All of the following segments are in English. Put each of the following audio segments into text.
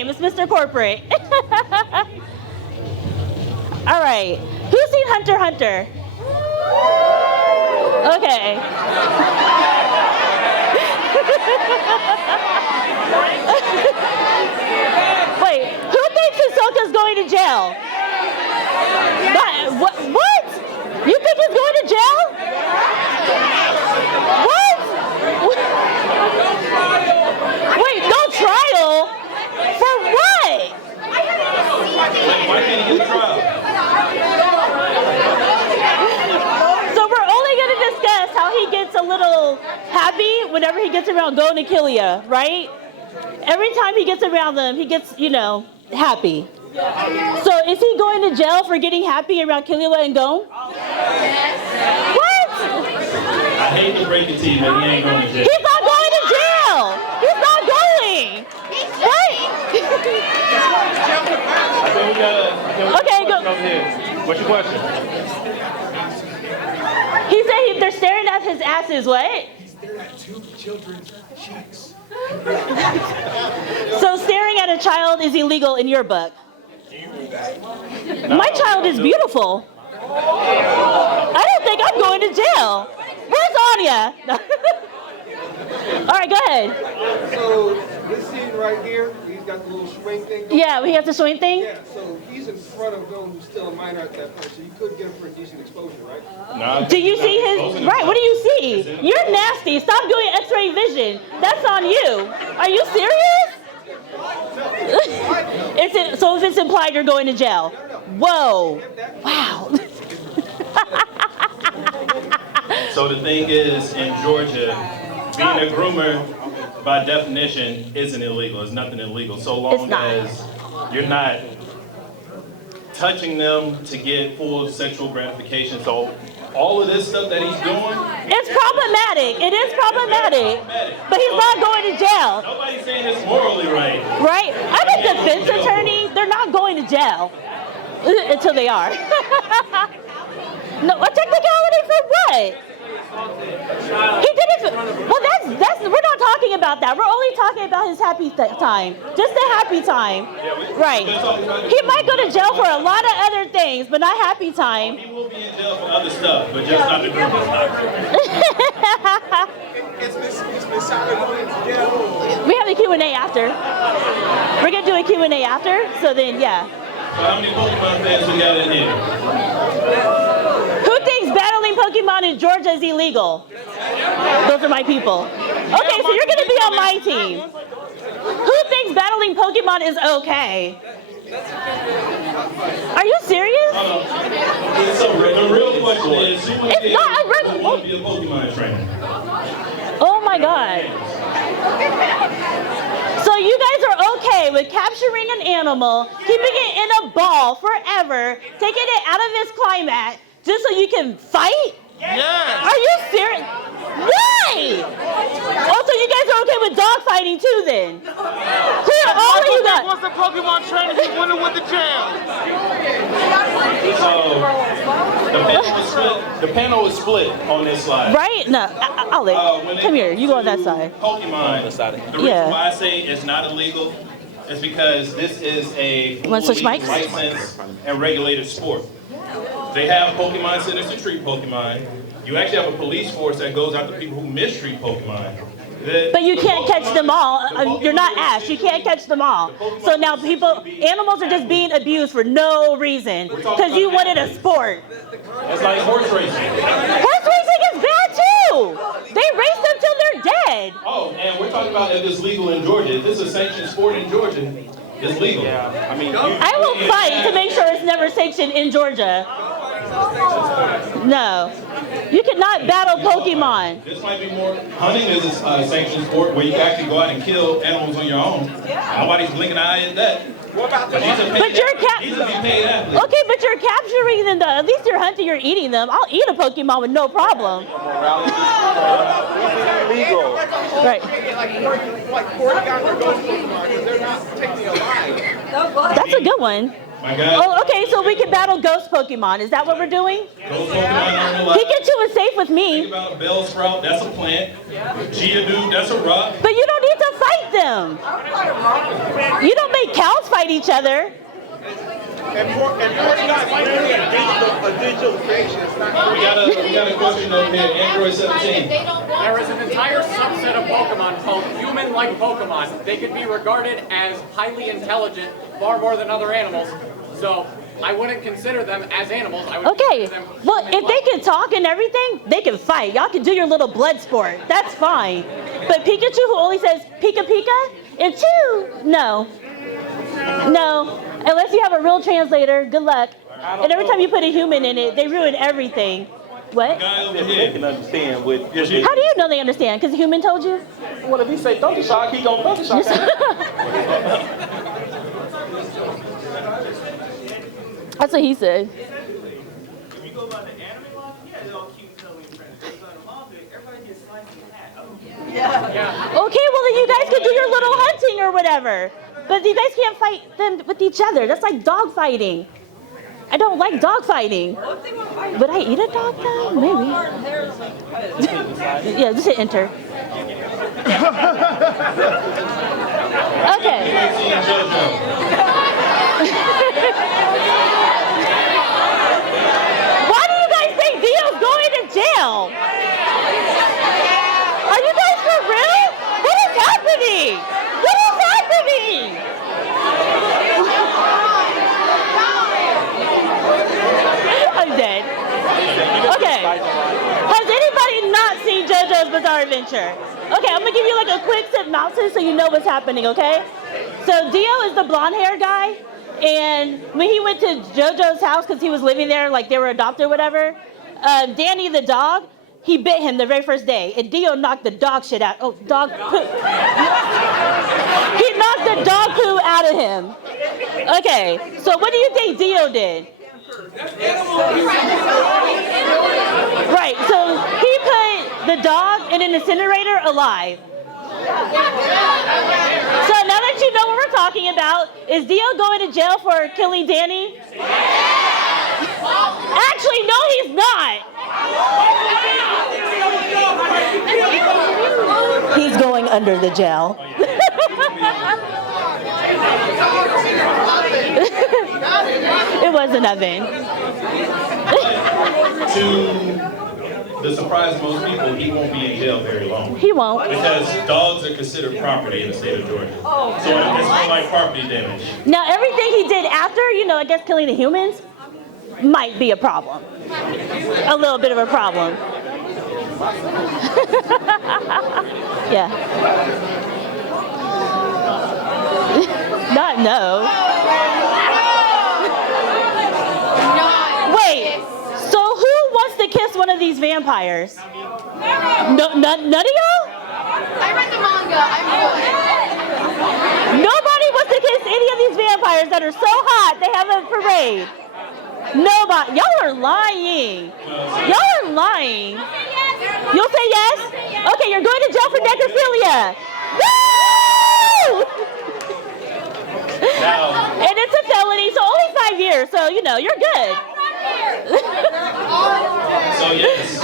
name. It's Mr. Corporate. All right. Who's seen Hunter x Hunter? Okay. Wait, who thinks Hisoka's going to jail? What? You think he's going to jail? What? Wait, no trial? For what? Why can't he get a trial? So we're only going to discuss how he gets a little happy whenever he gets around Gon and Killia, right? Every time he gets around them, he gets, happy. So is he going to jail for getting happy around Killia and Gon? What? I hate to break it to you, but he ain't going to jail. He's not going to jail. He's not going. What? Okay, go. What's your question? He said they're staring at his asses. What? He's staring at two children's cheeks. So staring at a child is illegal in your book. My child is beautiful. I don't think I'm going to jail. Where's Anya? All right, go ahead. So this scene right here, he's got the little swing thing going. Yeah, we have the swing thing? Yeah, so he's in front of Gon, who's still a minor at that point, so you could get him for a decent exposure, right? No, Do you see his, right, what do you see? You're nasty. Stop doing x-ray vision. That's on you. Are you serious? So if it's implied you're going to jail. Whoa. Wow. So the thing is, in Georgia, being a groomer, by definition, isn't illegal. It's nothing illegal. So long as you're not touching them to get full sexual gratification. So all of this stuff that he's doing... It's problematic. It is problematic. But he's not going to jail. Nobody's saying it's morally right. Right? I'm a defense attorney. They're not going to jail. Until they are. No, a technicality for what? He did it. Well, that's. We're not talking about that. We're only talking about his happy time. Just the happy time. Right. He might go to jail for a lot of other things, but not happy time. He will be in jail for other stuff, but just not the grooming stuff. We have a Q&A after. We're gonna do a Q&A after. So then, yeah. So how many Pokemon fans we got in here? Who thinks battling Pokemon in Georgia is illegal? Those are my people. Okay, so you're going to be on my team. Who thinks battling Pokemon is okay? Are you serious? So the real question is, who want to be a Pokemon trainer? Oh my God. So you guys are okay with capturing an animal, keeping it in a ball forever, taking it out of its climax, just so you can fight? Yes. Are you serious? Why? Also, you guys are okay with dog fighting too then? All of you guys. Once the Pokemon trainer, he went with the jam. The panel is split on this slide. Right? No, I'll let come here. You go on that side. Pokemon, the reason why I say it's not illegal is because this is a fully licensed and regulated sport. They have Pokemon centers to treat Pokemon. You actually have a police force that goes after people who mistreat Pokemon. But you can't catch them all. You're not Ash. You can't catch them all. So now animals are just being abused for no reason because you wanted a sport. It's like horse racing. Horse racing is bad too. They race them till they're dead. Oh, and we're talking about if it's legal in Georgia. If it's a sanctioned sport in Georgia, it's legal. I mean, I will fight to make sure it's never sanctioned in Georgia. No. You cannot battle Pokemon. This might be more, hunting is a sanctioned sport where you can actually go out and kill animals on your own. Nobody's blinking an eye at that. But you're okay, but you're capturing them though. At least you're hunting, you're eating them. I'll eat a Pokemon with no problem. Illegal. Right. That's a good one. Oh, okay, so we can battle ghost Pokemon. Is that what we're doing? Ghost Pokemon. Pikachu is safe with me. Think about a Bellsprout, that's a plant. Geodude, that's a rock. But you don't need to fight them. You don't make cows fight each other. And porn not really a digital creation. It's not. We got a question over here. Android 17. There is an entire subset of Pokemon called human-like Pokemon. They could be regarded as highly intelligent, far more than other animals. So I wouldn't consider them as animals. I would Okay, consider them well, if they human-like. can talk and everything, they can fight. Y'all can do your little blood sport. That's fine. But Pikachu, who only says Pika Pika and Chew, no. No, unless you have a real translator, good luck. And every time you put a human in it, they ruin everything. What? Guy over They here. can understand what How do you know they understand? Because the human told you? Well, if he say Donkey Shock, he gonna Donkey Shock. That's what he said. If you go by the anime line, yeah, they're all cute, cuddly friends. But by the manga, everybody gets sliced in half. Okay, well then you guys could do your little hunting or whatever. But you guys can't fight them with each other. That's like dog fighting. I don't like dog fighting. Would I eat a dog though? Maybe. Yeah, just hit enter. Okay. Why do you guys think Dio's going to jail? Are you guys for real? What is happening? What is happening? I'm dead. Okay. Has anybody not seen JoJo's Bizarre Adventure? Okay, I'm gonna give you like a quick synopsis so you know what's happening, okay? So Dio is the blonde hair guy, and when he went to JoJo's house because he was living there, like they were adopted or whatever, Danny the dog, he bit him the very first day, and Dio knocked the dog shit out. Oh, dog poo. He knocked the dog poo out of him. Okay, so what do you think Dio did? Right, so he put the dog in an incinerator alive. So now that you know what we're talking about, is Dio going to jail for killing Danny? Actually, no, he's not. He's going under the jail. It was an oven. To the surprise of most people, he won't be in jail very long. He won't. Because dogs are considered property in the state of Georgia. So it's more like property damage. Now, everything he did after, I guess killing the humans, might be a problem. A little bit of a problem. Yeah. Not no. Wait, so who wants to kiss one of these vampires? No, none of y'all? I read the manga. I'm Nobody wants to kiss any of these vampires that are so hot they have a parade. Nobody. Y'all are lying. Y'all are lying. You'll say yes? Okay, you're going to jail for necrophilia. Woo! And it's a felony, so only 5 years. So, you're good. So yes,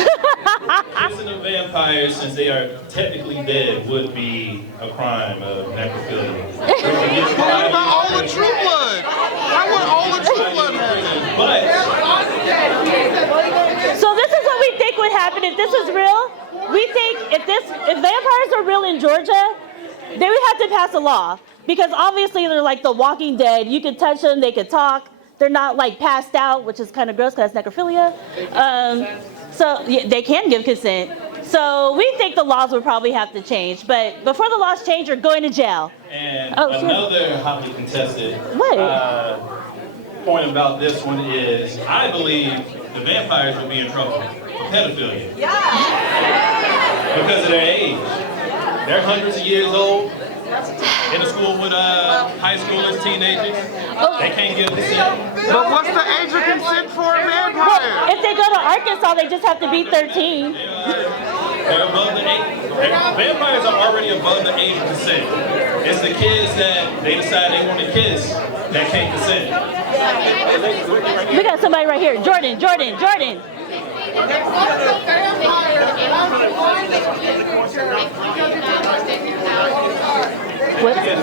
kissing a vampire, since they are technically dead, would be a crime of necrophilia. What about all the true blood? I want all the true blood. But So this is what we think would happen if this was real. We think if vampires are real in Georgia, they would have to pass a law. Because obviously they're like the Walking Dead. You could touch them, they could talk. They're not like passed out, which is kind of gross because that's necrophilia. So yeah, they can give consent. So we think the laws would probably have to change. But before the laws change, you're going to jail. And Oh, sure. another hotly contested What? point about this one is, I believe the vampires will be in trouble for pedophilia. Because of their age. They're hundreds of years old. In a school with high schoolers, teenagers. They can't give consent. But what's the age of consent for a vampire? If they go to Arkansas, they just have to be 13. They're above the age. Vampires are already above the age of consent. It's the kids that they decide they want to kiss that can't consent. We got somebody right here. Jordan. What? I think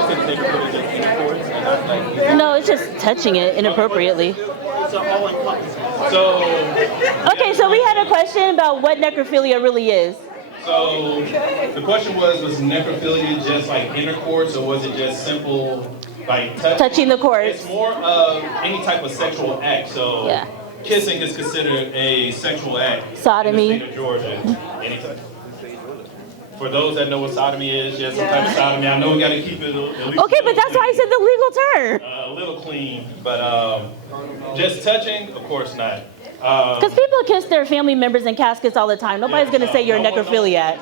it's going to take a No, it's just touching it inappropriately. It's an all-encompassing. So, Okay, so we had a question about what necrophilia really is. so the question was necrophilia just like intercourse, or was it just simple like Touching the corpse. It's more of any type of sexual act. So Yeah. kissing is considered a sexual act. Sodomy. In the state of Georgia. Any type. For those that know what sodomy is, yes, some type of sodomy. I know we got to keep it at least Okay, but that's why I said the legal term. a little clean, but just touching, of course not. Because people kiss their family members in caskets all the time. Nobody's going to say you're a necrophiliac.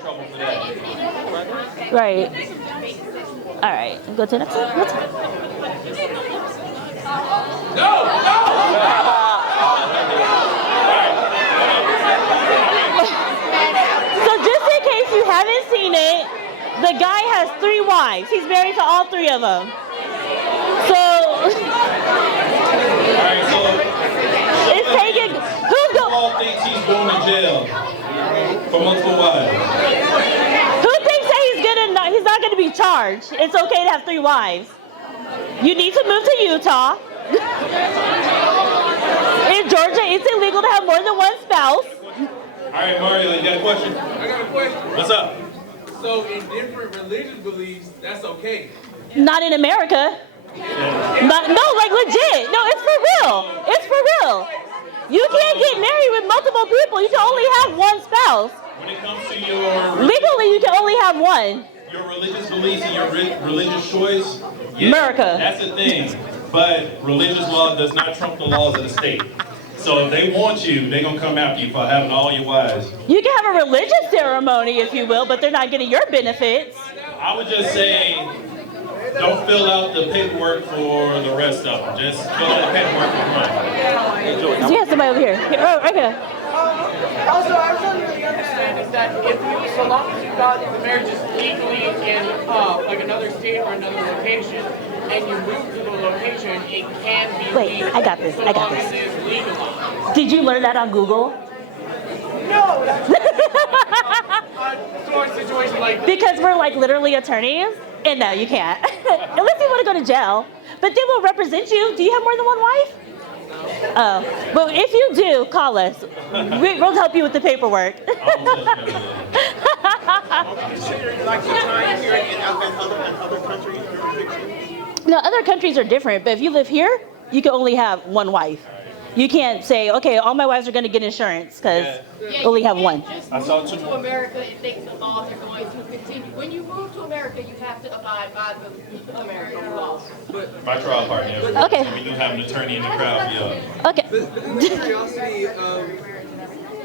Right. All right, go to the next one. What's So just in case you haven't seen it, the guy has 3 wives. He's married to all 3 of them. So Alright, so it's taking. Who's go? Paul thinks he's going to jail for multiple wives. Who thinks that he's not gonna be charged? It's okay to have 3 wives. You need to move to Utah. In Georgia, it's illegal to have more than 1 spouse. Alright, Mario, you got a question? I got a question. What's up? So in different religious beliefs, that's okay. Not in America. No, like legit. No, it's for real. It's for real. You can't get married with multiple people. You can only have 1 spouse. When it comes to your Legally, you can only have 1. your religious beliefs and your religious choice, yes, America. that's the thing. But religious law does not trump the laws of the state. So if they want you, they're gonna come after you for having all your wives. You can have a religious ceremony, if you will, but they're not getting your benefits. I would just say, don't fill out the paperwork for the rest of them. Just fill out the paperwork for one. So you have somebody over here. Oh, okay. Also, I was under the understanding that so long as you got the marriage is legally in like another state or another location, and you move to the location, it can be Wait, legal. I got this. So I got long this. as it is legalized. Did you learn that on Google? No, that's sort of situation like this. Because we're like literally attorneys, and no, you can't. Unless you want to go to jail. But they will represent you. Do you have more than 1 wife? Oh, well, if you do, call us. We'll help you with the paperwork. Considering like the time here in other countries. No, other countries are different, but if you live here, you can only have 1 wife. You can't say, okay, all my wives are going to get insurance because only have 1. I saw Move to America and think the laws are going to continue. When you move to America, you have to abide by the American laws. My trial partner. Okay. We do have an attorney in the crowd, yeah. Okay. But in curiosity,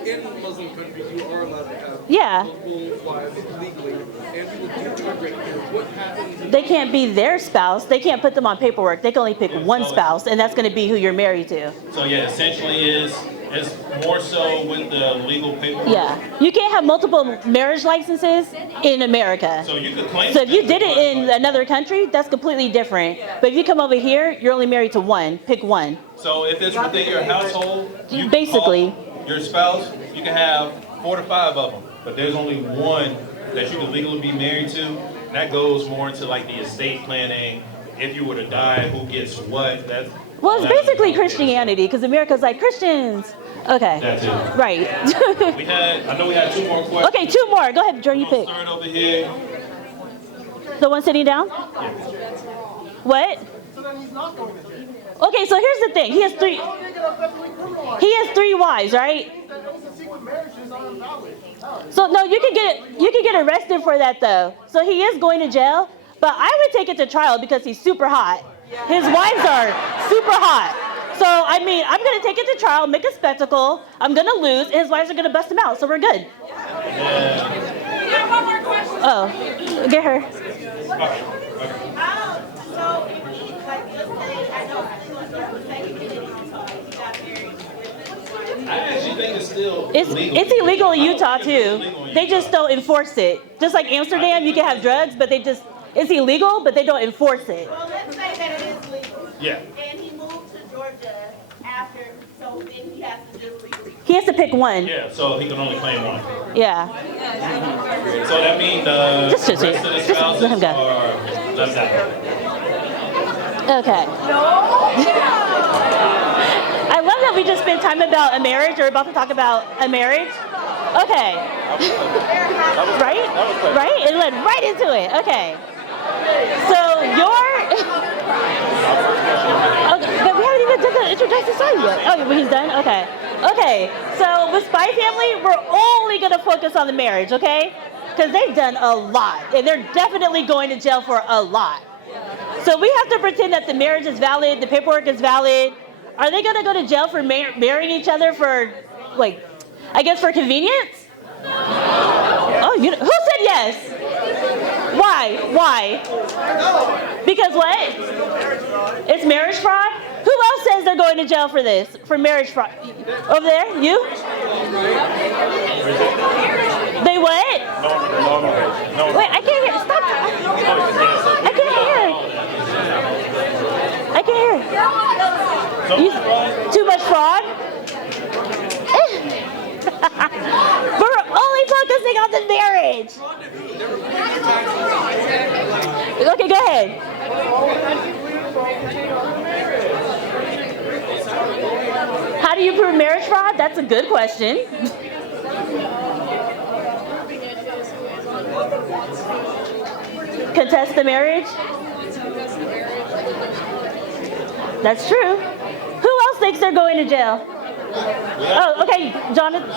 in Muslim countries, you are allowed to have Yeah. multiple wives legally, and people do immigrate here. What happens if They can't be their spouse. They can't put them on paperwork. They can only pick 1 spouse, and that's going to be who you're married to. So yeah, essentially it's more so with the legal paperwork. Yeah. You can't have multiple marriage licenses in America. So you could claim. So if you did it in another country, that's completely different. But if you come over here, you're only married to 1. Pick 1. So if it's within your household, you can Basically. call your spouse, you can have 4 to 5 of them, but there's only 1 that you can legally be married to. And that goes more into like the estate planning. If you were to die, who gets what? Well, it's basically Christianity, because America's like, Christians. Okay. That's it. Right. I know we had 2 more questions. Okay, 2 more. Go ahead, Jordan, you pick. Start over here. The one sitting down? What? Okay, so here's the thing. He has 3 wives, right? So no, you can get arrested for that though. So he is going to jail, but I would take it to trial because he's super hot. His wives are super hot. So I mean, I'm gonna take it to trial, make a spectacle. I'm gonna lose, and his wives are gonna bust him out. So we're good. Oh, get her. So if he, like, let's say, I know, I actually think it's still legal. It's illegal in Utah too. They just don't enforce it. Just like Amsterdam, you can have drugs, but it's illegal, but they don't enforce it. Well, let's say that it is legal. Yeah. And he moved to Georgia after, so then he has to just leave. He has to pick 1. Yeah, so he can only claim 1. Yeah. So that means the Just rest of the let spouses him go. are left out. Okay. I love that we just spent time about a marriage. We're about to talk about a marriage. Okay. Right? Right? It led right into it. Okay. So okay, but we haven't even done the introduction song yet. Oh, but he's done? Okay. Okay. So with Spy Family, we're only going to focus on the marriage, okay? Because they've done a lot. And they're definitely going to jail for a lot. So we have to pretend that the marriage is valid, the paperwork is valid. Are they going to go to jail for marrying each other for, like, I guess for convenience? Oh, who said yes? Why? Why? Because what? It's marriage fraud? Who else says they're going to jail for this? For marriage fraud? Over there? You? They what? No. Wait, I can't hear. Stop. I can't hear. I can't hear. Too much fraud? We're only focusing on the marriage. Okay, go ahead. How do you prove marriage fraud? That's a good question. Contest the marriage? That's true. Who else thinks they're going to jail? Oh, okay, Jonathan.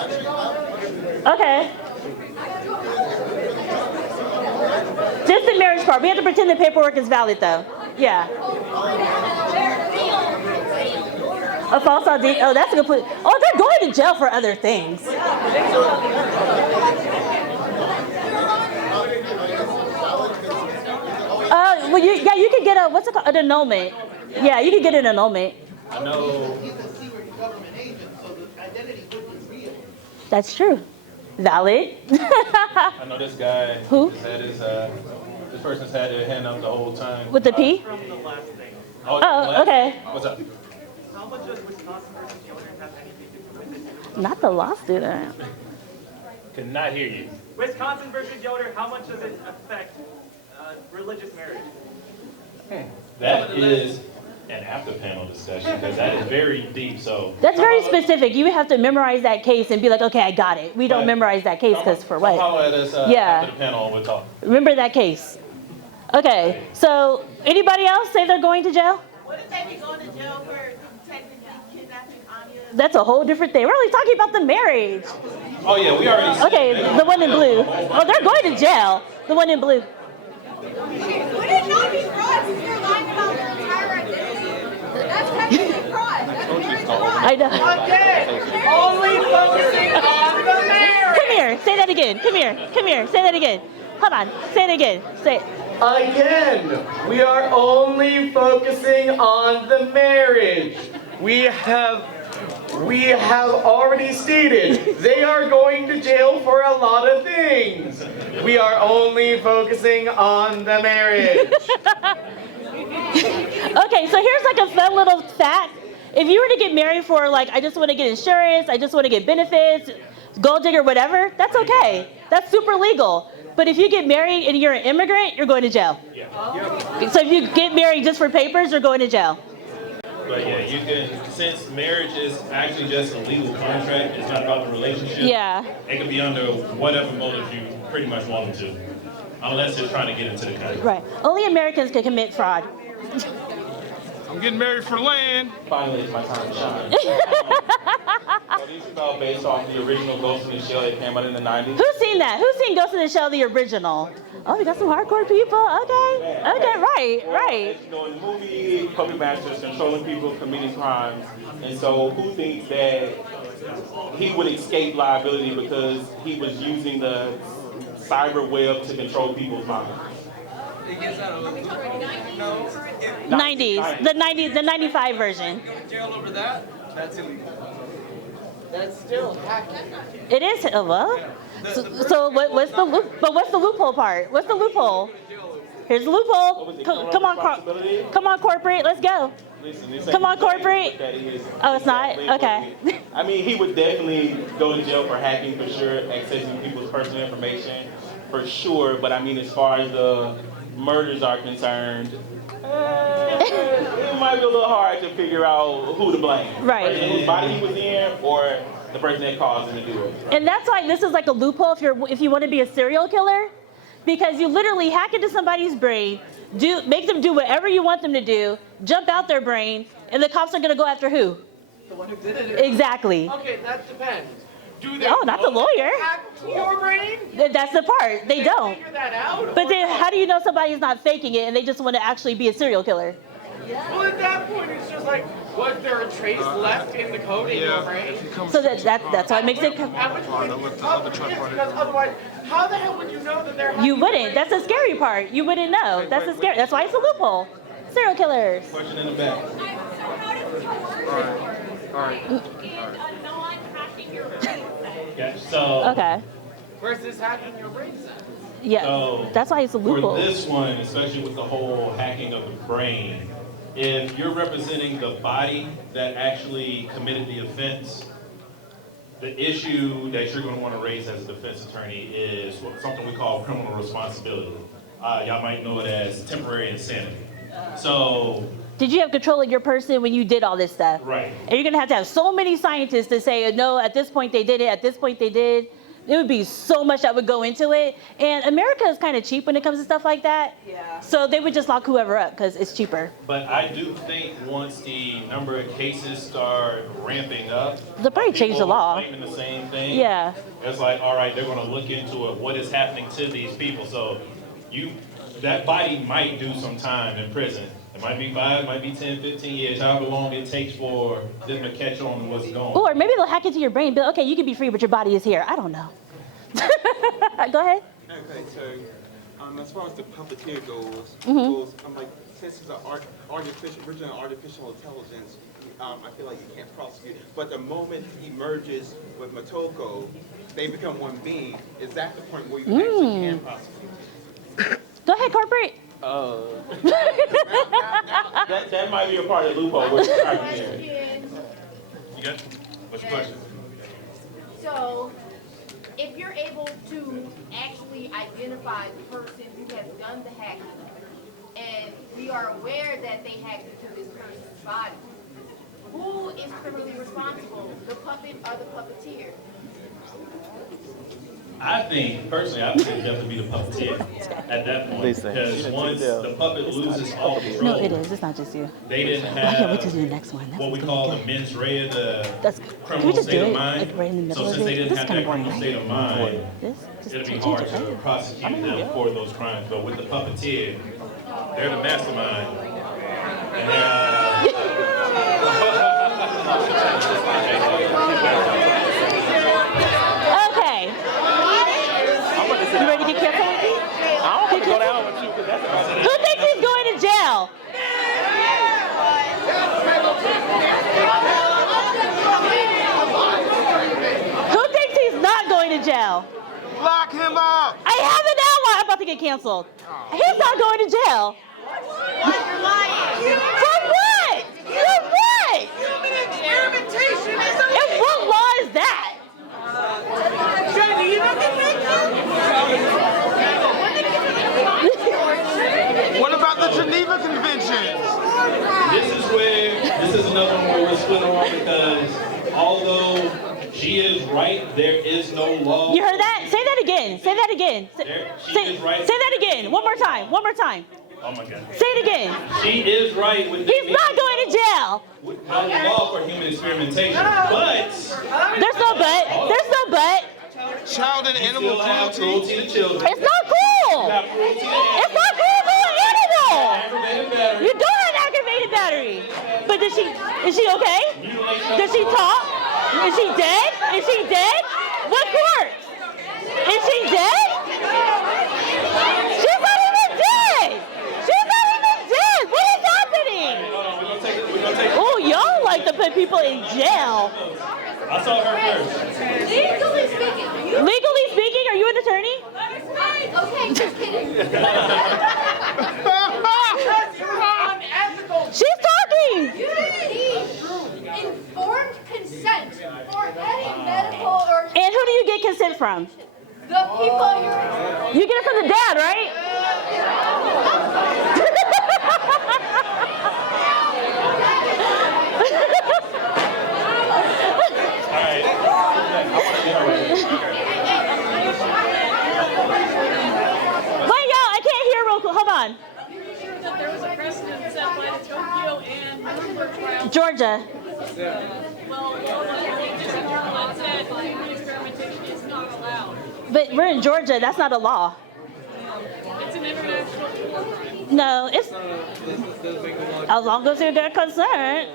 Okay. Just the marriage part. We have to pretend the paperwork is valid, though. Yeah. A false ID. Oh, that's a good point. Oh, they're going to jail for other things. Well, you could get what's it called? An annulment. Yeah, you could get an annulment. I know. That's true. Valid. I know this guy. Who? This person's had their hand up the whole time. With the P? From the last thing. Oh, okay. What's up? How much does Wisconsin versus Yoder have anything to do with it? Not the law student. Could not hear you. Wisconsin versus Yoder, how much does it affect religious marriage? That is an after panel discussion because that is very deep. So That's very specific. You would have to memorize that case and be like, okay, I got it. We don't memorize that case because for what? Follow at us Yeah. after the panel and we'll talk. Remember that case. Okay, so anybody else say they're going to jail? What if they be going to jail for technically kidnapping Anya? That's a whole different thing. We're only talking about the marriage. Oh yeah, we already said Okay, the one in blue. Oh, they're going to jail. The one in blue. Would it not be fraud if you're lying about their entire identity? That's technically fraud. That's very fraud. I know. Only focusing on the marriage. Come here. Say that again. Come here. Come here. Say that again. Hold on. Say it again. Say it. Again, we are only focusing on the marriage. We have already stated they are going to jail for a lot of things. We are only focusing on the marriage. Okay, so here's like a fun little fact. If you were to get married for like, I just want to get insurance, I just want to get benefits, gold digger, whatever, that's okay. That's super legal. But if you get married and you're an immigrant, you're going to jail. Yeah. So if you get married just for papers, you're going to jail. But yeah, you can, since marriage is actually just a legal contract, it's not about the relationship. Yeah. It can be under whatever motive you pretty much want them to, unless they're trying to get into the country. Right. Only Americans can commit fraud. I'm getting married for land. Finally, it's my time to shine. So these are all based off the original Ghost in the Shell that came out in the 90s. Who's seen that? Who's seen Ghost in the Shell, the original? Oh, we got some hardcore people. Okay. Okay, right. As you know, in the movie, puppet masters controlling people committing crimes. And so who thinks that he would escape liability because he was using the cyber web to control people's minds? 90s. The 95 version. Jail over that? That's illegal. That's still hacking. It is. Well. So what's the loophole part? What's the loophole? Here's the loophole. Come on, corporate. Let's go. Come on, corporate. Oh, it's not? Okay. I mean, he would definitely go to jail for hacking for sure, accessing people's personal information for sure. But I mean, as far as the murders are concerned, might be a little hard to figure out who to blame. Right. The person whose body he was in, or the person that caused him to do it. And that's why this is like a loophole if you want to be a serial killer, because you literally hack into somebody's brain, make them do whatever you want them to do, jump out their brain, and the cops are going to go after who? The one who did it. Exactly. Okay, that depends. Do they Oh, not the lawyer. hack your brain? That's the part. They don't. Figure that out? But then how do you know somebody's not faking it and they just want to actually be a serial killer? Well, at that point, it's just like, was there a trace left in the code in your brain? So that's why it makes it... At which point, because otherwise, how the hell would you know that they're You wouldn't. That's the scary part. You wouldn't know. That's the scary. That's why it's a loophole. Serial killers. Question in the back. So how does it work? In a non-hacking your brain sense? Yeah, so Okay. versus hacking your brain cell? Yeah. So, That's why it's a loophole. for this one, especially with the whole hacking of the brain, if you're representing the body that actually committed the offense, the issue that you're going to want to raise as a defense attorney is something we call criminal responsibility. Y'all might know it as temporary insanity. So, Did you have control of your person when you did all this stuff? right. And you're gonna have to have so many scientists to say, no, at this point they did it, at this point they did. It would be so much that would go into it. And America is kind of cheap when it comes to stuff like that. Yeah. So they would just lock whoever up because it's cheaper. But I do think once the number of cases start ramping up, They'll probably change the people law. claiming the same thing. Yeah. It's like, all right, they're going to look into it. What is happening to these people? So that body might do some time in prison. It might be 5, might be 10, 15 years, however long it takes for them to catch on to what's going. Or maybe they'll hack into your brain and be like, okay, you can be free, but your body is here. I don't know. Go ahead. Okay, so as far as the puppeteer goes, I'm like, since it's an original artificial intelligence, I feel like you can't prosecute. But the moment he merges with Motoko, they become one being. Is that the point where you actually can prosecute? Go ahead, corporate. That might be a part of the loophole. What you're trying to do. You got? What's your question? So, if you're able to actually identify the person who has done the hacking, and we are aware that they hacked into this person's body, who is criminally responsible, the puppet or the puppeteer? I think, personally, I think it would definitely be the puppeteer at that point. Because once the puppet loses all control, No, it is. It's not just you. they didn't I can't wait to have do the next one. That's what we gonna call be the good. mens rea, the Can we criminal just do state of it mind. like right in the middle So of since they it? didn't This is have kind that of boring, criminal right? state of mind, This? Just it'll be change hard it, to right? prosecute them for those crimes. But with the puppeteer, they're the mastermind. Okay. You ready to get canceled with me? I don't want to go down with you because that's Who thinks he's going to jail? Who thinks he's not going to jail? Lock him up! I have an ally. I'm about to get canceled. He's not going to jail. You're lying. For what? For what? Human experimentation is And what law is that? Geneva Convention? What about the Geneva Convention? This is another one where we're split on because although she is right, there is no law. You heard that? Say that again. Say that again. She is right. Say that again. One more time. One more time. Oh my God. Say it again. She is right with He's not going to jail. no law for human experimentation, but There's no but. There's no but. Child and you animal still have cruelty. cruelty to children. It's not cool. You have cruelty to It's not cool to an animal. aggravated battery. You don't have aggravated battery. But is she okay? Does she talk? Is she dead? Is she dead? What court? Is she dead? She's not even dead. She's not even dead. What is happening? Oh, y'all like to put people in jail. I saw her first. Legally speaking, Legally speaking, are you an attorney? okay, just kidding. She's talking. You need informed consent for any medical or And who do you get consent from? the people you're. You get it from the dad, right? Georgia. But we're in Georgia. That's not a law. It's an international war crime. No, it's as long as they're concerned.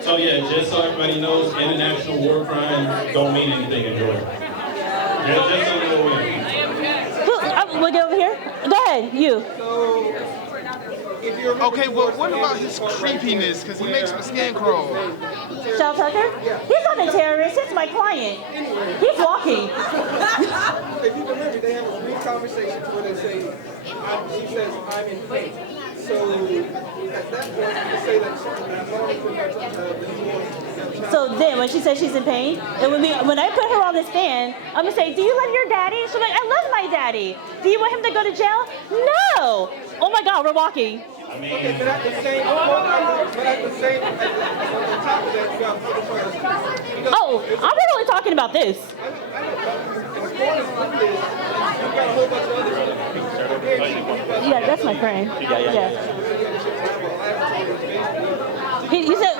So yeah, just so everybody knows, international war crimes don't mean anything in Georgia. Yeah, just so you know. We'll get over here. Go ahead, you. Okay, well, what about his creepiness? Because he makes my skin crawl. Shel Tucker? He's not a terrorist. He's my client. He's walking. If you remember, they have a brief conversation where they say, she says, I'm in pain. So at that point, you can say that So then, when she says she's in pain, and when I put her on this fan, I'm gonna say, do you love your daddy? She's like, I love my daddy. Do you want him to go to jail? No. Oh my God, we're walking. Okay, but at the same, on top of that, you got Oh, I'm not really talking about this. Yeah, that's my friend. Yeah. He said,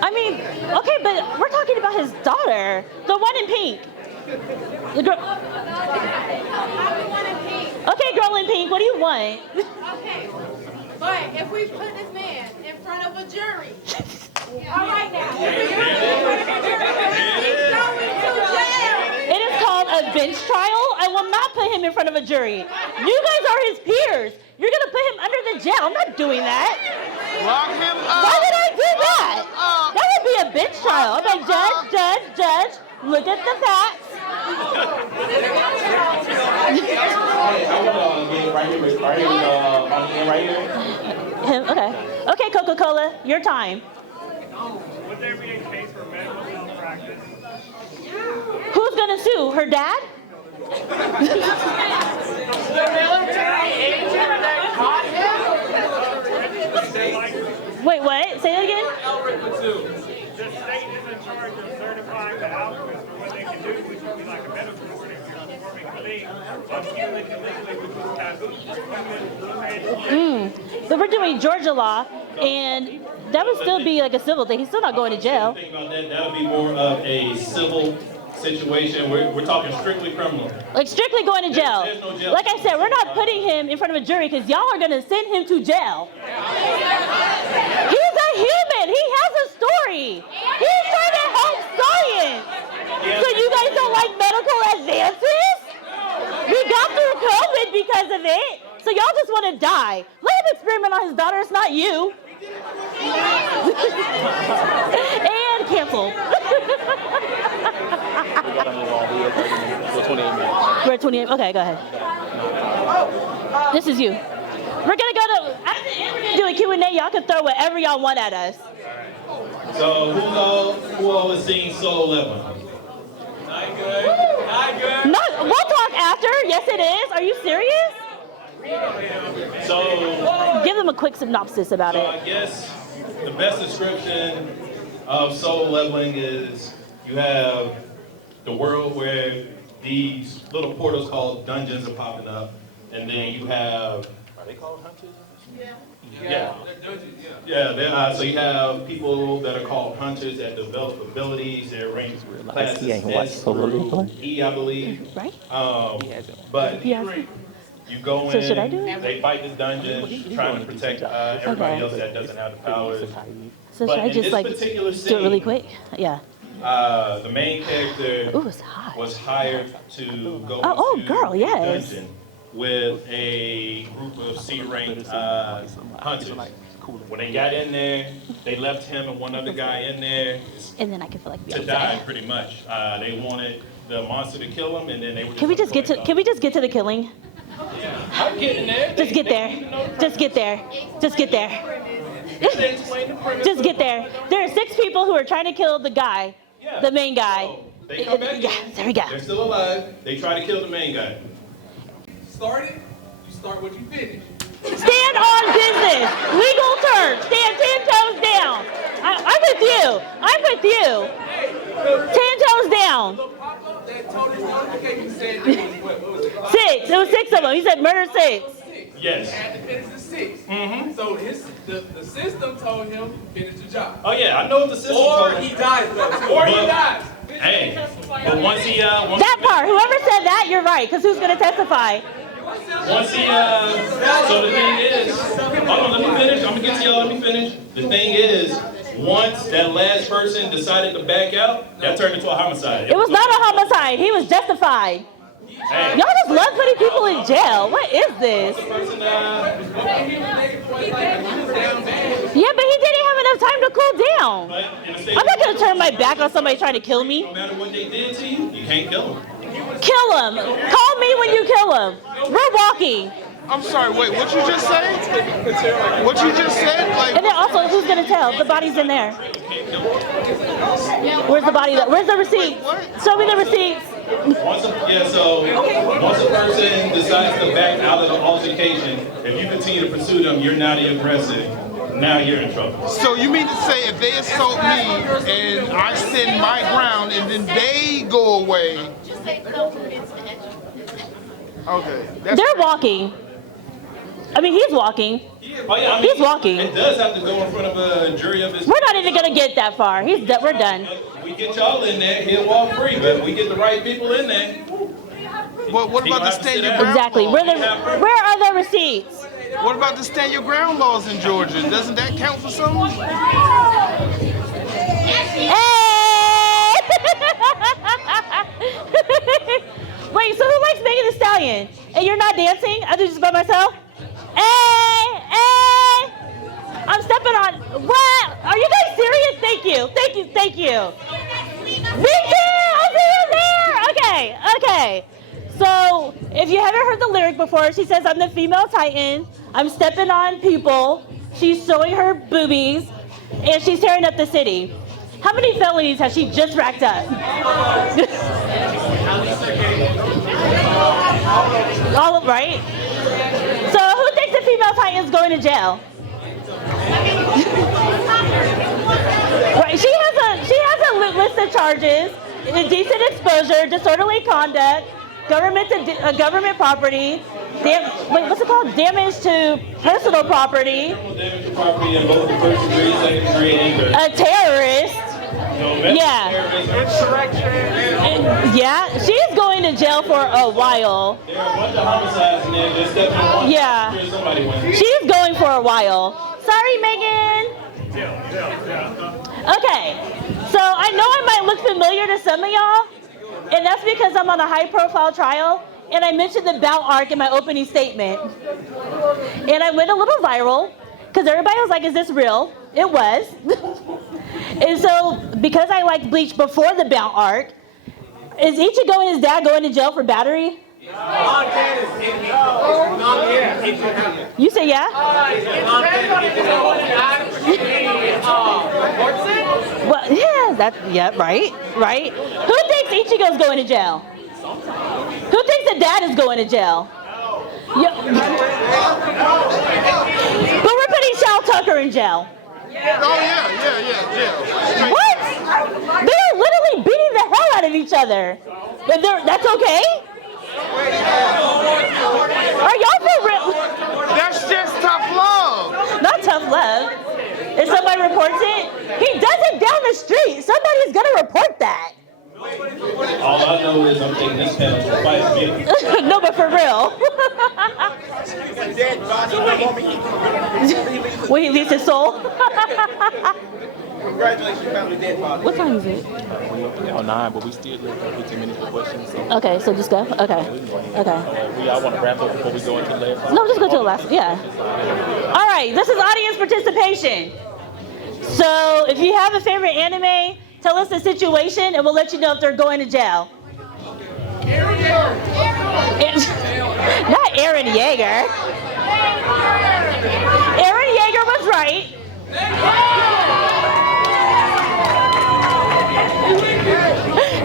I mean, okay, but we're talking about his daughter, the one in pink. The girl. Okay, girl in pink, what do you want? Okay, but if we put this man in front of a jury, all right now, he's going to jail. It is called a bench trial. I will not put him in front of a jury. You guys are his peers. You're gonna put him under the jail. I'm not doing that. Lock him up. Why would I do that? That would be a bench trial. I'm like, judge, look at the facts. I want to get right here. Him, okay. Okay, Coca-Cola, your time. Would there be a case for medical malpractice? Who's gonna sue? Her dad? The military agent that caught him? Wait, what? Say that again? The state is in charge of certifying the outcomes for what they can do, which would be like a medical board if you're performing a thing of healing illegally, which would have But we're doing Georgia law, and that would still be like a civil thing. He's still not going to jail. Think about that. That would be more of a civil situation. We're talking strictly criminal. Like strictly going to jail. There's no jail. Like I said, we're not putting him in front of a jury because y'all are going to send him to jail. He's a human. He has a story. He's trying to help science. So you guys don't like medical advances? We got through COVID because of it. So y'all just want to die. Let him experiment on his daughter. It's not you. And canceled. We're at 28. Okay, go ahead. This is you. We're gonna go to. After the end, we're gonna do a Q&A. Y'all can throw whatever y'all want at us. So who all has seen Soul Leveling? Not good. Not good. No, we'll talk after. Yes, it is. Are you serious? So give them a quick synopsis about it. I guess the best description of Soul Leveling is you have the world where these little portals called dungeons are popping up, and then you have. Are they called hunters? Yeah. So you have people that are called hunters that develop abilities. They're ranked classes S through E, I believe. Right. But you go So in, should I do it? they fight this dungeon, trying to protect everybody else that doesn't have the powers. So But should I in just this like particular do it really quick? Yeah. The main character was hired to go into girl, yes. the dungeon with a group of C-ranked hunters. When they got in there, they left him and one other guy in there And then I can feel like to die, pretty much. They wanted the monster to kill him, and then they were. Can we just get to the killing? I'm getting there. Just get there. Just get there. Just get there. Just get there. There are 6 people who are trying to kill the guy, the main guy. They come back. Yeah, there we go. They're still alive. They try to kill the main guy. Started, you start what you finish. Stand on business. Legal terms. Stand 10 toes down. I'm with you. I'm with you. 10 toes down. That told us notification said Six. It was 6 of them. He said murder 6. Yes. had to finish the 6. 6. So the system told him finish the job. Oh yeah, I know what the system told him. Or he dies, though. Or he dies. Hey, but once he that part, whoever said that, you're right, because who's going to testify? Once he so the thing is, hold on, let me finish. I'm gonna get to y'all. Let me finish. The thing is, once that last person decided to back out, that turned into a homicide. It was not a homicide. He was justified. Hey. Y'all just love putting people in jail. What is this? Yeah, but he didn't have enough time to cool down. I'm not gonna turn my back on somebody trying to kill me. No matter what they did to you, you can't kill them. Kill him. Call me when you kill him. We're walking. I'm sorry, wait, what you just said? What you just said? Like, And then also, who's gonna tell? The body's in there. Where's the body? Where's the receipt? Show me the receipts. Once a person decides to back out of the altercation, if you continue to pursue them, you're now the aggressor. Now you're in trouble. so you mean to say if they assault me and I stand my ground and then they go away? Okay. They're walking. I mean, he's walking. Oh yeah, I mean, he's walking. It does have to go in front of a jury of his. We're not even gonna get that far. We're done. We get y'all in there, he'll walk free, but we get the right people in there. What about the stand your ground Exactly. laws? Where are the receipts? What about the stand your ground laws in Georgia? Doesn't that count for something? Hey! Wait, so who likes Megan Thee Stallion? And you're not dancing? I do this by myself? Hey! Hey! I'm stepping on. What? Are you guys serious? Thank you. Thank you. Thank you. Me too! I see you there! Okay. So, if you haven't heard the lyric before, she says, I'm the female titan. I'm stepping on people. She's showing her boobies. And she's tearing up the city. How many felonies has she just racked up? All of, right? So, who thinks the female titan's going to jail? Right, she has a list of charges: indecent exposure, disorderly conduct, government property. What's it called? Damage to personal property. Damage to property in both the first degree, second degree, and a terrorist. Yeah, she's going to jail for a while. There are a bunch of homicides in there. Just stepping on. Yeah, Somebody wins. she's going for a while. Sorry, Megan. Okay, so I know I might look familiar to some of y'all, and that's because I'm on a high-profile trial, and I mentioned the bout arc in my opening statement. And I went a little viral, because everybody was like, is this real? It was. And so, because I liked Bleach before the bout arc, is Ichigo and his dad going to jail for battery? You say yeah? Well, yeah, right. Who thinks Ichigo's going to jail? Who thinks the dad is going to jail? Yeah. But we're putting Shao Tucker in jail. Oh yeah, jail. What? They're literally beating the hell out of each other. But that's okay? Are y'all for real? That's just tough love. Not tough love. If somebody reports it, he does it down the street. Somebody's gonna report that. All I know is I'm taking this panel to fight me. No, but for real. When he leaves his soul. Congratulations, you found the dead body. What time is it? We on 9, but we still have 15 minutes for questions. So. Okay, so just go. Okay. We all want to wrap up before we go into the last. No, just go to the last. Yeah. All right. This is audience participation. So if you have a favorite anime, tell us the situation, and we'll let you know if they're going to jail. Not Eren Yeager. Eren Yeager was right.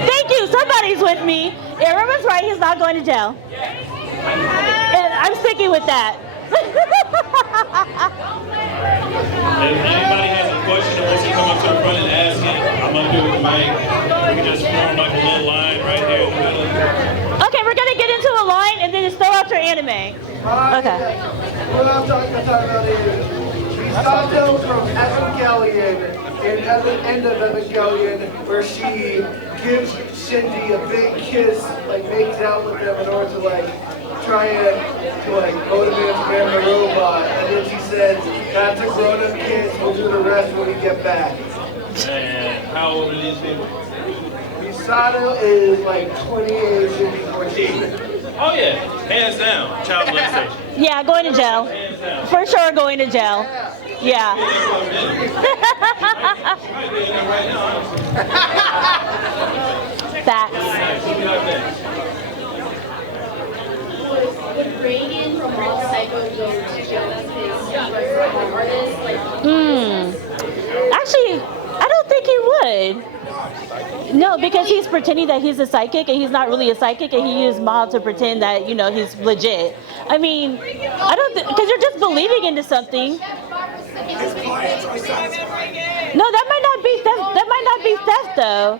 Thank you. Somebody's with me. Eren was right. He's not going to jail. And I'm sticking with that. If anybody has a question that wants to come up to the front and ask it, I'm up here with the mic. We can just form like a little line right here in the middle. Okay, we're going to get into a line and then just throw out your anime. Okay. What I'm talking about is Misato from Evangelion, in the end of Evangelion, where she gives Shinji a big kiss, like makes out with him in order to like try to like motivate him to become a robot, and then she says, "That's a grown-up kiss. We'll do the rest when we get back." And how old are these people? Misato is like 28, should be 14. Oh yeah, hands down, child molestation. Yeah, going to jail. For sure, going to jail. Yeah. Facts. Would Reagan from Mob Psycho go to jail as his artist? Actually, I don't think he would. No, because he's pretending that he's a psychic and he's not really a psychic, and he used Mob to pretend that, you know, he's legit. I mean, I don't think, because you're just believing into something. No, that might not be theft. That might not be theft, though.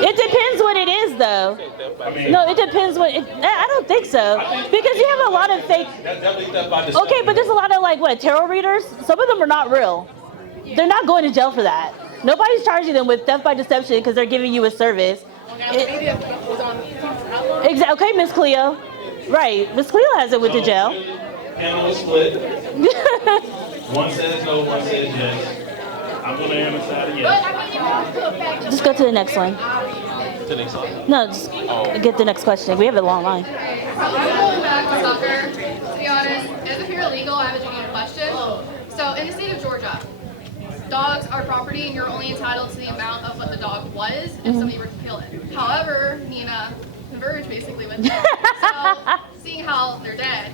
It depends what it is, though. No, it depends what. I don't think so, because you have a lot of fake. Okay, but there's a lot of like what tarot readers. Some of them are not real. They're not going to jail for that. Nobody's charging them with theft by deception because they're giving you a service. Exactly. Okay, Miss Cleo. Right, Miss Cleo has it with the jail. Panel is split. One says no, one says yes. I'm going to err on the side of yes. Just go to the next one. To the next one? No, just get the next question. We have a long line. I'm going back to soccer. To be honest, as if you're illegal, I have a genuine question. So, in the state of Georgia, dogs are property and you're only entitled to the amount of what the dog was if somebody were to kill it. However, Nina converged basically with them. So, seeing how they're dead,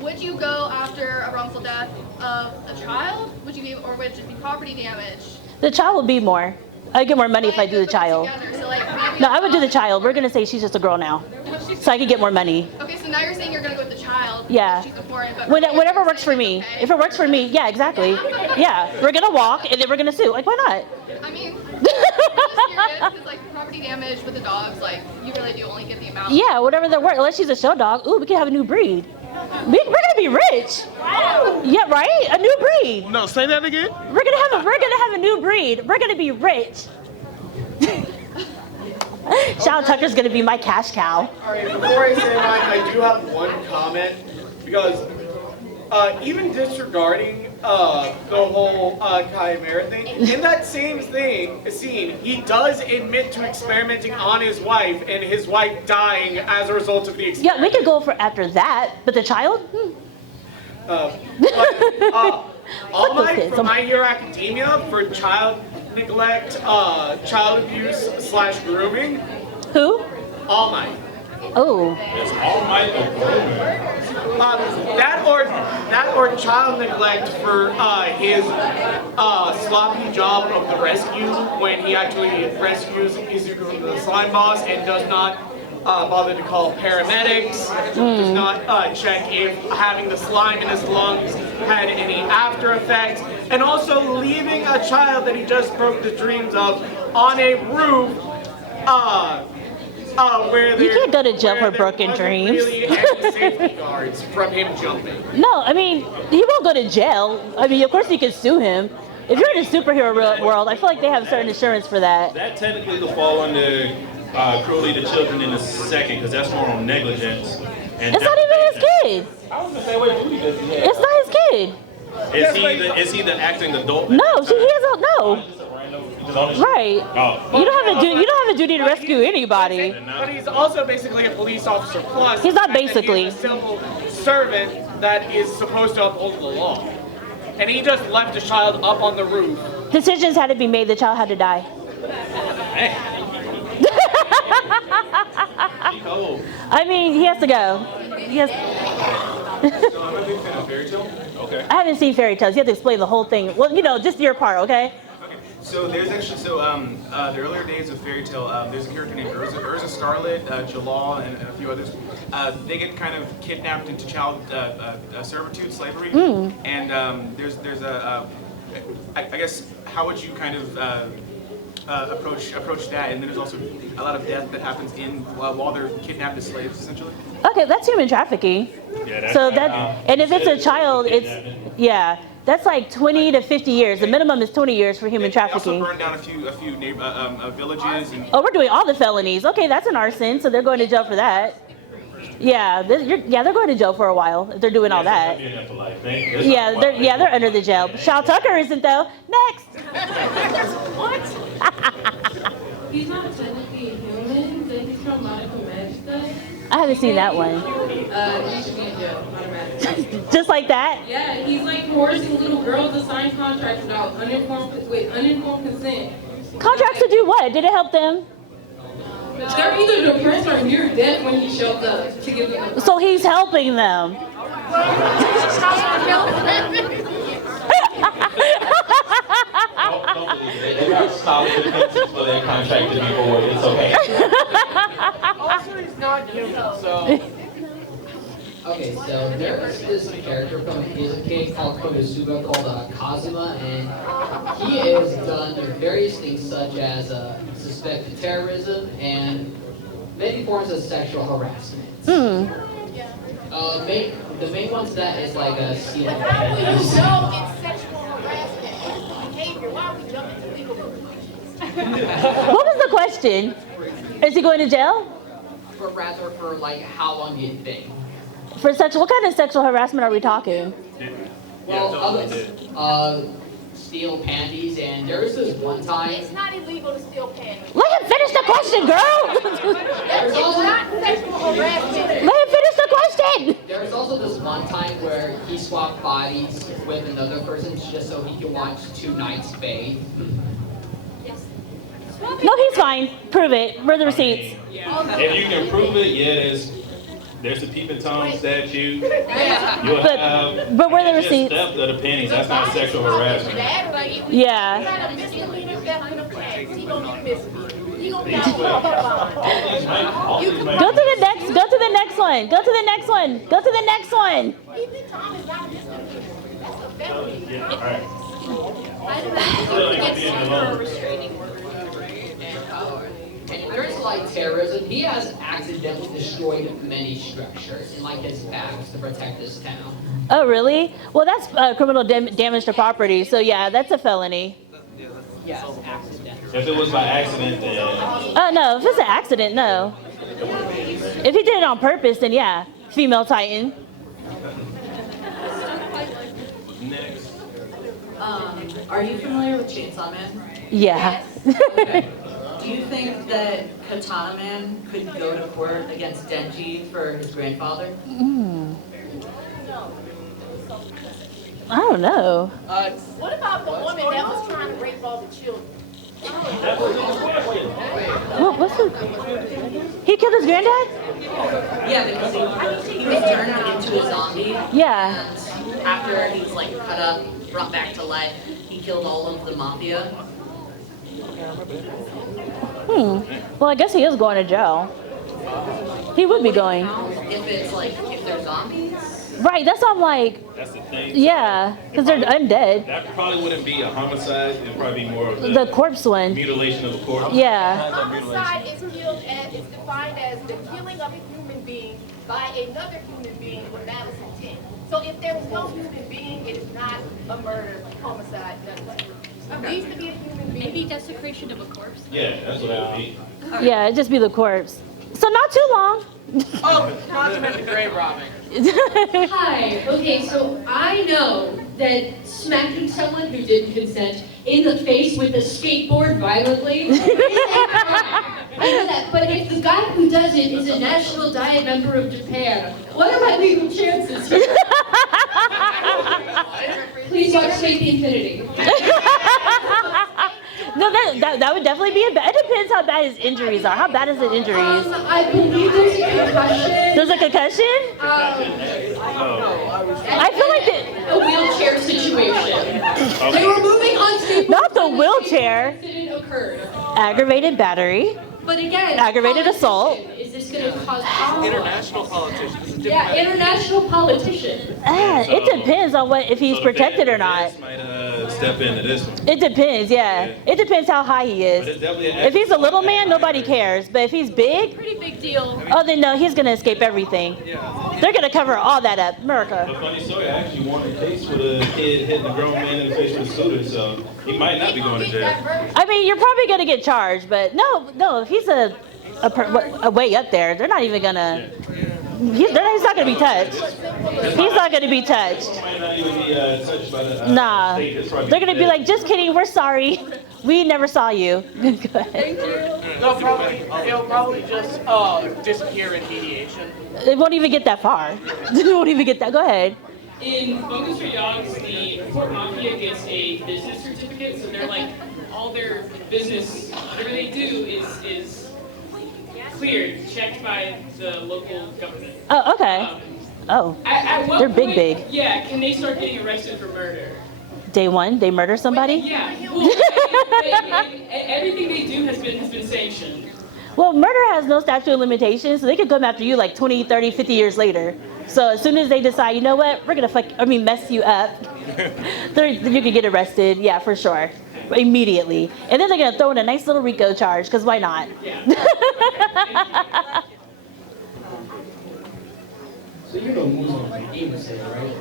would you go after a wrongful death of a child? Would you be, or would it just be property damage? The child would be more. I get more money if I do the child. So like, No, I would do the child. We're gonna say she's just a girl now, so I can get more money. okay, so now you're saying you're gonna go with the child. Yeah. She's a foreign, but Whatever works for me. If it works for me, yeah, exactly. Yeah, we're gonna walk and then we're gonna sue. Like, why not? I mean, I'm just curious because like property damage with the dogs, like you really do only get the amount. Yeah, whatever they're worth. Unless she's a show dog. Ooh, we can have a new breed. We're gonna be rich. Yeah, right? A new breed. No, say that again. We're gonna have a new breed. We're gonna be rich. Shawn Tucker's gonna be my cash cow. Alright, before I say mine, I do have one comment, because even disregarding the whole chimera thing, in that same scene, he does admit to experimenting on his wife, and his wife dying as a result of the experiment. Yeah, we could go for after that, but the child? All Might from My Hero Academia for child neglect, child abuse / grooming. Who? All Might. Oh. It's All Might of grooming. That or child neglect for his sloppy job of the rescue, when he actually rescues Izuku from the slime boss and does not bother to call paramedics, does not check if having the slime in his lungs had any after effects, and also leaving a child that he just broke the dreams of on a roof where you can't go to jail for broken dreams. Really any safety guards from him jumping. No, I mean, he won't go to jail. I mean, of course you can sue him. If you're in a superhero world, I feel like they have certain insurance for that. That technically will fall under cruelty to children in a second, because that's more on negligence. And it's not even his kid. I was gonna say, what duty does he have? It's not his kid. Is he the acting adult? No, he has no. Right. Oh. You don't have a duty to rescue anybody. But he's also basically a police officer plus. He's not basically. He's a civil servant that is supposed to uphold the law. And he just left a child up on the roof. Decisions had to be made. The child had to die. I mean, he has to go. He has. So I'm a big fan of Fairy Tail. Okay. I haven't seen Fairy Tales. You have to explain the whole thing. Well, you know, just your part, okay? So there's actually, the earlier days of Fairy Tail, there's a character named Urza Scarlet, Jalal, and a few others. They get kind of kidnapped into child servitude, slavery, and there's a, I guess, how would you kind of approach that, and then there's also a lot of death that happens while they're kidnapped as slaves, essentially. Okay, that's human trafficking. Yeah, So and if it's a child, that's like 20 to 50 years. The minimum is 20 years for human trafficking. They also burned down a few villages. And Oh, we're doing all the felonies. Okay, that's an arson, so they're going to jail for that. Yeah, they're going to jail for a while if they're doing all that. They're under the jail. Shaw Tucker isn't though. Next. What? He's not technically a human, but he's from medical med stuff. I haven't seen that one. He should be in jail automatically. Just like that? Yeah, he's like coercing little girls to sign contracts without uninformed consent. Contracts to do what? Did it help them? They're either the parents are near death when he shows up to give them. So he's helping them. They got solid defenses for their contract to be void. It's okay. Also, he's not human, so. Okay, so there's this character from Izuke called Konosuba called Kazuma, and he has done various things such as suspected terrorism and many forms of sexual harassment. The main one to that is like stealing But how do you panties. know it's sexual harassment behavior? Why are we jumping to legal conclusions? What was the question? Is he going to jail? But rather for like how long do you think? For what kind of sexual harassment are we talking? Well, steal panties, and there was this one time. It's not illegal to steal panties. Let him finish the question, girl! It's not sexual harassment. Let him finish the question! There was also this one time where he swapped bodies with another person just so he could watch 2 nights bathe. No, he's fine. Prove it. Where are the receipts? If you can prove it, there's a peeping Tom statue. You'll have But where are the receipts? theft of the pennies. That's not sexual harassment. Yeah. Go to the next one. Go to the next one. Go to the next one. And there's like terrorism. He has accidentally destroyed many structures in like his bags to protect his town. Oh, really? Well, that's criminal damage to property. So yeah, that's a felony. Yes, accident. If it was by accident, then. Oh no, if it's an accident, no. If he did it on purpose, then yeah, female Titan. Next. Are you familiar with Chainsaw Man? Yeah. Okay. Do you think that Katana Man could go to court against Denji for his grandfather? I don't know. What about the woman that was trying to rape all the children? What's the? He killed his granddad? Yeah, because he was turned into a zombie. Yeah. And after he was like cut up, brought back to life, he killed all of the mafia. Well, I guess he is going to jail. He would be going. If they're zombies? Right, that's why I'm like. That's the thing. Yeah, because they're undead. That probably wouldn't be a homicide. It'd probably be more of The corpse one. mutilation of a corpse. Yeah. Homicide is defined as the killing of a human being by another human being with malice intent. So if there was no human being, it is not a murder, homicide, nothing. It needs to be a human being. Maybe desecration of a corpse. Yeah, that's what it would be. Yeah, it'd just be the corpse. So not too long. Oh, not to mention grave robbing. Hi. Okay, so I know that smacking someone who didn't consent in the face with a skateboard violently is a crime. I know that, but if the guy who does it is a national diet member of Japan, what are my legal chances here? Please watch Fate the Infinity. No, that would definitely be it depends how bad his injuries are. How bad is his injuries? I believe there's a concussion. There's a concussion? I feel like a wheelchair situation. They were moving on skateboards. Not the wheelchair. Incident occurred. Aggravated battery. But again, aggravated assault. Is this going to cause problems? International politicians. Yeah, international politician. It depends on if he's protected or not. Might step into this one. It depends, yeah. It depends how high he is. But it's definitely an If he's a little man, nobody cares. But if he's big, Pretty big deal. oh, then no, he's gonna escape everything. They're gonna cover all that up. America. A funny story, I actually won a case with a kid hitting a grown man in the face with a scooter, so he might not be going to jail. I mean, you're probably gonna get charged, but no, if he's a way up there, they're not even gonna. He's not gonna be touched. He's not gonna be touched. Might not even be touched by the Nah, state. It's probably they're gonna be dead. like, just kidding, we're sorry. We never saw you. Go ahead. They'll probably just disappear in mediation. It won't even get that far. It won't even get that. Go ahead. In Focus for Dogs, the Port Mafia gets a business certificate, so they're like, all their business, whatever they do is cleared, checked by the local government. Oh, okay. At what They're big, point, big. Yeah, can they start getting arrested for murder? Day one, they murder somebody? Yeah, well, everything they do has been sanctioned. Well, murder has no statute of limitations, so they could come after you like 20, 30, 50 years later. So as soon as they decide, you know what, we're gonna mess you up, you could get arrested, yeah, for sure, immediately. And then they're gonna throw in a nice little RICO charge, because why not? So you know who's on the game say, right?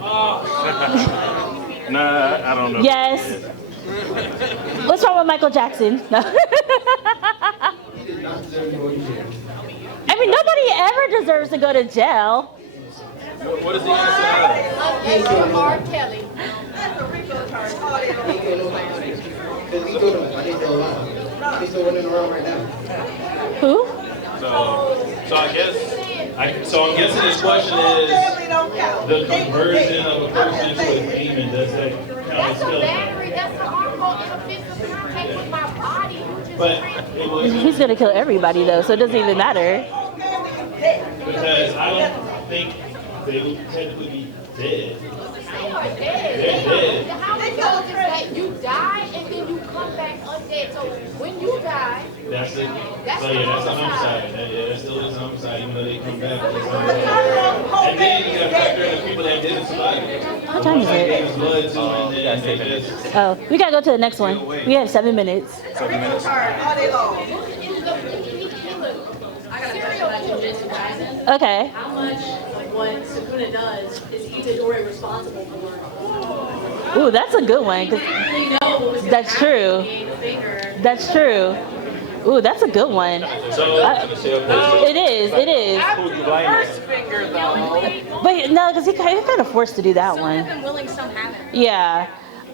Nah, I don't know. Yes. What's wrong with Michael Jackson? No. He did not deserve to go to jail. I mean, nobody ever deserves to go to jail. What is he gonna say? Unless you're R. Kelly. That's a RICO charge. Oh, they don't He ain't no because he told him I think they're alive. He's still running around right now. Who? So I guess, I'm guessing this question is the conversion of a person to a demon. Does that count as That's a killing? battery. That's an harmful and offensive contact with my body. But it was He's gonna kill everybody though, so it doesn't even matter. because I don't think they would technically be dead. They are dead. They're dead. How it goes is that you die and then you come back undead. So when you die, That's it. That's So the yeah, that's a homicide. homicide. Yeah, that still is a homicide, even though they come back. It's homicide. And then you got to factor in the people that didn't survive. What time is Like, it? gave us blood to and then they just. Oh, we gotta go to the next one. We have 7 minutes. 7 minutes. all day long. Okay. How much of what Sakuna does is Itadori responsible for? Ooh, that's a good one. 'Cause Really know what was gonna that's happen true. when he ate the finger. That's true. Ooh, that's a good one. It is. It is. First finger though. But no, because he kind of forced to do that Some have one. been willing, some haven't. Yeah.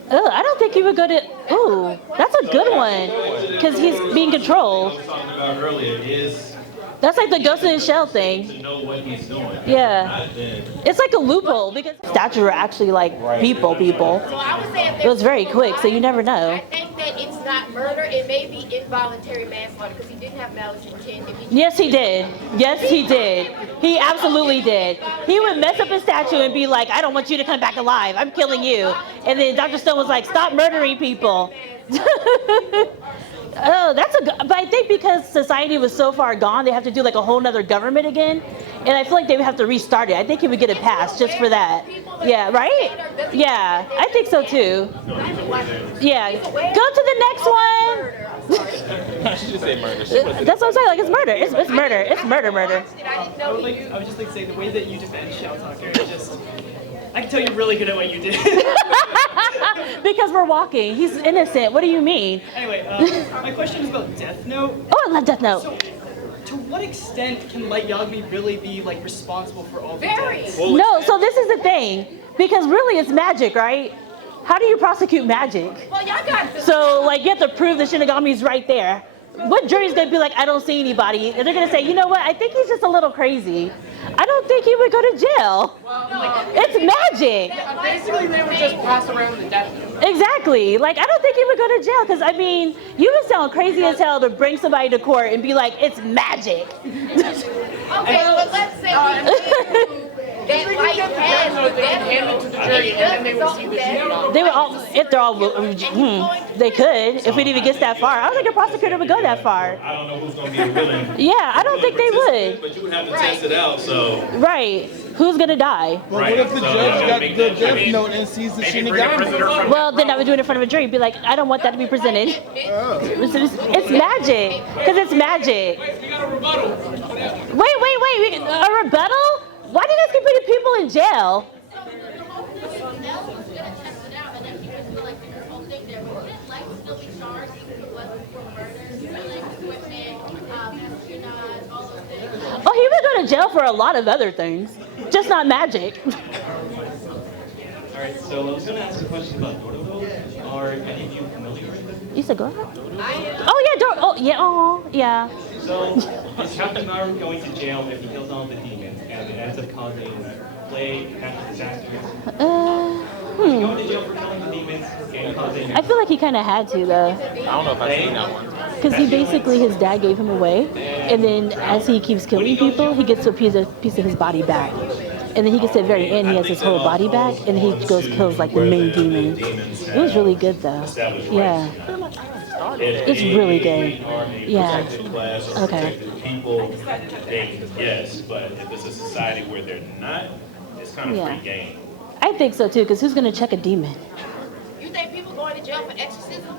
Ugh, I don't think he would go to. Ooh, that's a good one. Because he's being controlled. I was talking about earlier is That's like the Ghost in the Shell thing. to know what he's doing. Yeah. Not then. It's like a loophole because statues are actually like people. So I would say if It was very quick, so you never know. I think that it's not murder. It may be involuntary manslaughter because he didn't have malice intent. If he Yes, he did. Yes, he did. He absolutely did. He would mess up a statue and be like, I don't want you to come back alive. I'm killing you. And then Dr. Stone was like, stop murdering people. Oh, that's a good, but I think because society was so far gone, they have to do like a whole nother government again. And I feel like they would have to restart it. I think he would get a pass just for that. Yeah, right? Yeah, I think so too. Yeah, go to the next one. She just said murder. That's what I'm saying, like it's murder. It's murder. It's murder. I would just like to say the way that you defend Shell Talker is just, I can tell you're really good at what you did. Because we're walking. He's innocent. What do you mean? Anyway, my question is about Death Note. Oh, I love Death Note. So, to what extent can Light Yagami really be like responsible for all the deaths? No, so this is the thing. Because really it's magic, right? How do you prosecute magic? Well, y'all got this. So like you have to prove the Shinigami's right there. What jury's gonna be like, I don't see anybody? And they're gonna say, you know what, I think he's just a little crazy. I don't think he would go to jail. It's magic. Basically, they would just pass around the death note. Exactly. Like, I don't think he would go to jail because, I mean, you would sound crazy as hell to bring somebody to court and be like, it's magic. Okay, but let's say that Light has the death note. to the jury, and then they would see the shooting. They would all, if they're all, they could, if it even gets that far. I don't think a prosecutor would go that far. I don't know who's gonna be willing. Yeah, I don't think they would. But you would have to test it out. So Right. Who's gonna die? Well, what if the judge got the death note and sees the Shinigami? Well, then I would do it in front of a jury. Be like, I don't want that to be presented. Oh. It's magic, because it's magic. We got a rebuttal. Wait. A rebuttal? Why do you guys keep putting people in jail? Oh, he would go to jail for a lot of other things, just not magic. All right, so I was going to ask a question about Dodo. Are any of you familiar with it? You said go ahead. Oh yeah. So is Captain Marvel going to jail if he kills all the demons and it ends up causing plague, natural disasters? Is he going to jail for killing the demons and causing? I feel like he kind of had to though. I don't know if I've seen that one. Because he basically, his dad gave him away, and then as he keeps killing people, he gets a piece of his body back. And then he gets to the very end, he has his whole body back, and he goes kills like the main demon. It was really good though. Yeah. It's really good. Yeah. Okay. People, yes, but if it's a society where they're not, it's kind of free game. I think so too, because who's going to check a demon? You think people going to jail for exorcism?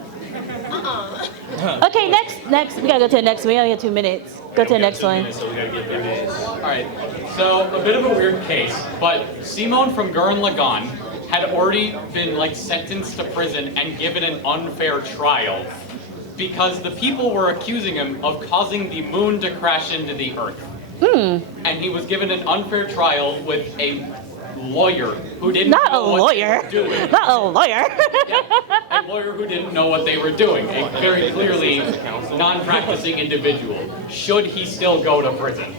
Okay, next. We gotta go to the next one. We only have 2 minutes. Go to the next one. Alright, so a bit of a weird case, but Simone from Gurren Lagann had already been sentenced to prison and given an unfair trial because the people were accusing him of causing the moon to crash into the earth. And he was given an unfair trial with a lawyer who didn't know what they were doing. Not a lawyer. A lawyer who didn't know what they were doing. A very clearly non-practicing individual. Should he still go to prison?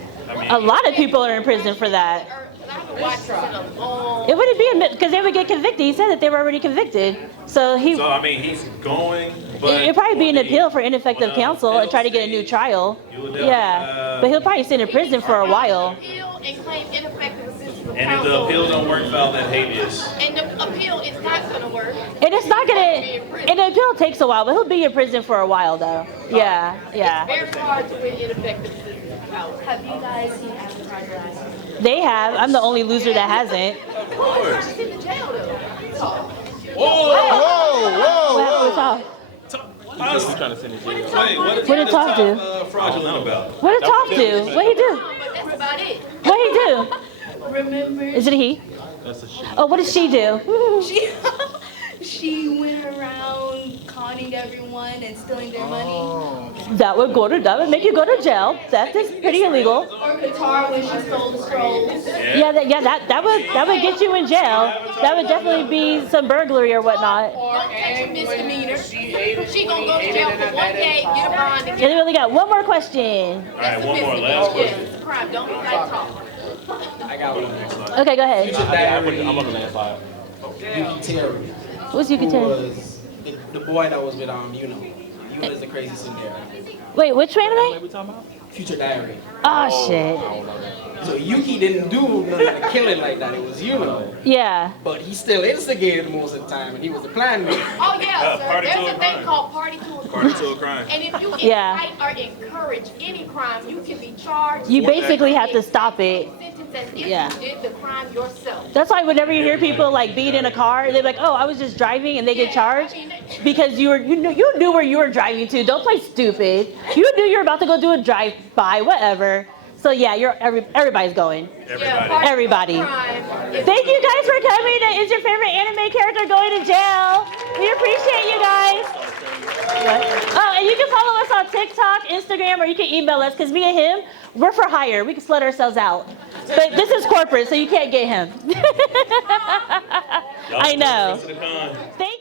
A lot of people are in prison for that. It wouldn't be because they would get convicted. He said that they were already convicted. So he's going, but it'd probably be an appeal for ineffective counsel and try to get a new trial. Yeah, but he'll probably sit in prison for a while. And claim ineffective assistance of And if the counsel. appeal don't work, file that habeas. And the appeal is not going to work. And it's not gonna. And the appeal takes a while, but he'll be in prison for a while though. Yeah. It's very hard to win ineffective assistance of counsel. Have you guys seen Avatar The Last Airbender? They have. I'm the only loser that hasn't. Of course. He's in the jail though. What happened with Tom? He's trying to send it to you. What did Tom do? Fraudulent about? What did Tom do? What he do? That's about it. What he do? Remember? Is it he? That's a she. Oh, what did she do? She went around conning everyone and stealing their money. That would make you go to jail. That is pretty illegal. Or Qatar when she stole the scrolls. That would get you in jail. That would definitely be some burglary or whatnot. Don't catch a misdemeanor. She gonna go to jail for 1 day, get a bond, and And then we only got one more question. All right, one more last question. it's a crime. Don't be like talk. I got one. Okay, go ahead. I'm on the last slide. Yuki Terry. Who's Yuki Terry? Was the boy that was with Yuno. Yuno is the crazy Cinderella. Wait, which anime? we talking about? Future Diary. Oh shit. So Yuki didn't do none of the killing like that. It was Yuno. Yeah. But he still instigated most of the time, and he was the plan maker. Oh yeah, sir. party There's to a a thing crime. called party to a crime. Party to a crime. And if you Yeah. incite or encourage any crime, you can be charged. You or basically have to stop it. sentenced as if Yeah. you did the crime yourself. That's why whenever you hear people being in a car, they're like, "Oh, I was just driving," and they get charged because you knew where you were driving to. Don't play stupid. You knew you were about to go do a drive-by, whatever. So yeah, everybody's going. Everybody. Thank you guys for coming. Is your favorite anime character going to jail? We appreciate you guys. What? Oh, and you can follow us on TikTok, Instagram, or you can email us because me and him, we're for hire. We can slut ourselves out. But this is corporate, so you can't get him. I know. Thank